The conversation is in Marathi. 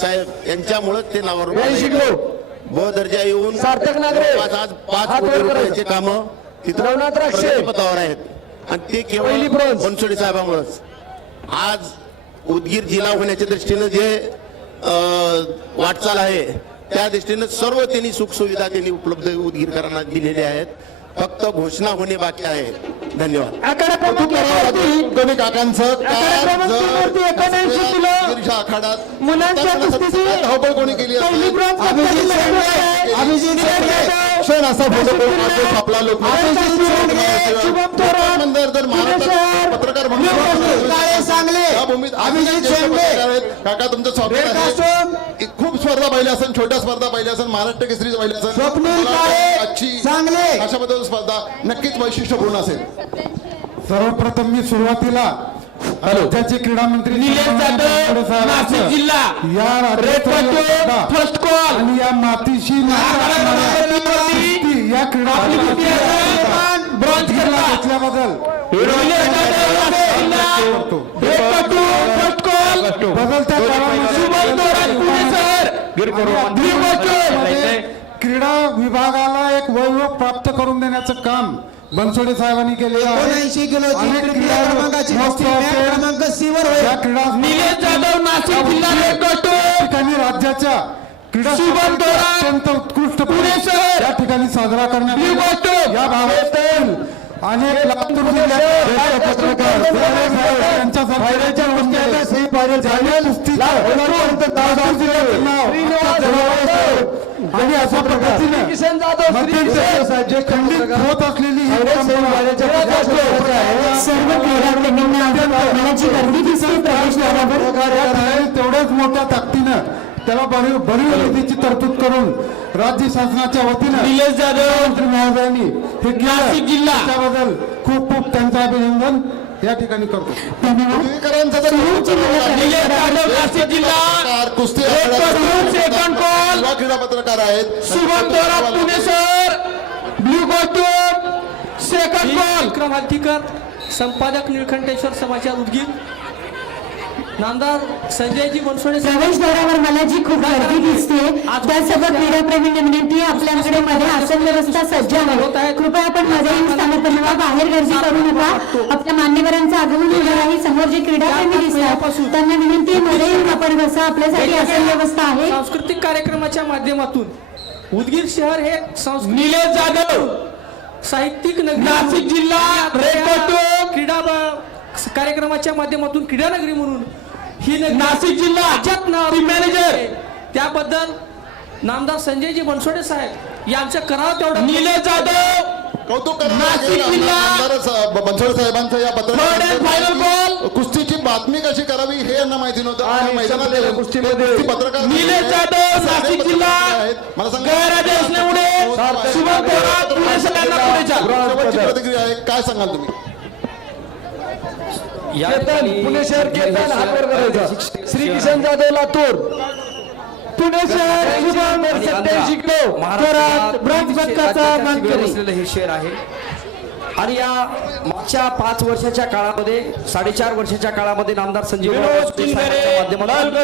साहेब यांच्यामुळे ते नावावर ब दर्जा येऊन सार्थक नागरे. आज पाच कोटी. रुपयाचे काम तिथं. प्रगतीपथावर आहेत आणि ते केवळ. बनसोडे साहेबांमुळेच आज उदगीर जिल्हा होण्याच्या दृष्टीनं जे वाटचाल आहे त्या दृष्टीनं सर्व त्यांनी सुखसुविधा त्यांनी उपलब्ध उदगीरकरांना दिलेल्या आहेत फक्त घोषणा होणे बाकी आहे धन्यवाद काकांचं आखाड्यात मुलांच्या कुस्तीची धावपळ कोणी केली पहिली अभिजित क्षण असा फोटो करून आपण आपला लोक अभिजित शुभम थोरात, जर महाराष्ट्रात पत्रकार म्हणून लोकशाहीर, काळे सांगले. त्या भूमीत अभिजित शेंडे काका तुमचं स्वागत आहे. खूप स्पर्धा पाहिल्या असेल छोट्या स्पर्धा पाहिल्या असेल महाराष्ट्र केसरी पाहिल्या असेल. स्वप्नील मला काळे, आजची सांगले. अशाबद्दल स्पर्धा नक्कीच वैशिष्ट्यपूर्ण असेल. सर्वप्रथम मी सुरुवातीला राज्याचे क्रीडा मंत्री निलेश जाधव नाशिक जिल्हा. या फर्स्ट कॉल आणि या मातीशी या क्रीडा ब्रॉन्झ घेतल्याबद्दल फर्स्ट कॉल बदलत्या क्रीडा विभागाला एक वैभव प्राप्त करून देण्याचं काम बनसोडे साहेबांनी आहे. एकोणऐंशी किलोची अनेक क्रीडा क्रमांकाची. क्रमांक सी वर या क्रीडा निलेश जाधव नाशिक जिल्हा रेड पट्टू ठिकाणी राज्याच्या क्रीडा शुभम अत्यंत उत्कृष्ट पुणे शहर. या ठिकाणी साजरा करण्यात. या भागातील अनेक लातूर. आणि अशा पद्धतीने किसन जाधव मध्यंतरी जे खंडित होत असलेली ही सर्व क्रीडाप्रेमींना गर्दी या ठिकाणी तेवढ्याच मोठ्या ताकदीनं त्याला भरीव भरीव निधीची तरतूद करून राज्य शासनाच्या वतीनं निलेश जाधव. मंत्री महोदयांनी हे नाशिक जिल्हा. त्याबद्दल खूप खूप त्यांचं अभिनंदन. या ठिकाणी करतो. धन्यवाद. पत्रकार आहेत. शुभम थोरात पुणे शहर blue bottle second call Vikram Haltikar संपादक निळकंठेश्वर समाचार उदगीर. नामदार संजयजी बनसोडे साहेब. प्रवेशद्वारावर मला जी खूप गर्दी दिसते त्या सर्व क्रीडाप्रेमींना विनंती आपल्याकडे मध्ये आसन व्यवस्था सज्ज आहे. कृपया आपण मध्ये बनवा बाहेर गर्दी करू नका. आपल्या मान्यवरांचं आगमन होणार आहे. समोर जे क्रीडाप्रेमी दिसतात त्यांना विनंती आहे मध्ये येऊन आपण बसा. आपल्यासाठी आसन व्यवस्था आहे. सांस्कृतिक कार्यक्रमाच्या माध्यमातून. उदगीर शहर हे निलेश जाधव. साहित्यिक नगरी नाशिक जिल्हा क्रीडा ब- कार्यक्रमाच्या माध्यमातून क्रीडा नगरी म्हणून ही नाशिक जिल्हा मॅनेजर त्याबद्दल नामदार संजयजी बनसोडे साहेब यांचं करावं तेवढं निलेश जाधव. कौतुक बनसोडे साहेबांचं या. पत्रकार कुस्तीची बातमी कशी करावी हे यांना माहिती नव्हतं. मैदानात कुस्तीमध्ये कुस्ती पत्रकार निलेश जाधव नाशिक जिल्हा मला सांगा प्रतिक्रिया आहे. काय सांगाल तुम्ही? केतन पुणे शहर केतन हातवर करायचा. श्री किसन जाधव लातूर पुणे शहर शुभम सत्याऐंशी ब्रॉन्झ पदकाचा मानकरी हे शहर आहे. आणि या मागच्या पाच वर्षाच्या काळामध्ये साडेचार वर्षाच्या काळामध्ये नामदार संजीव माध्यमातून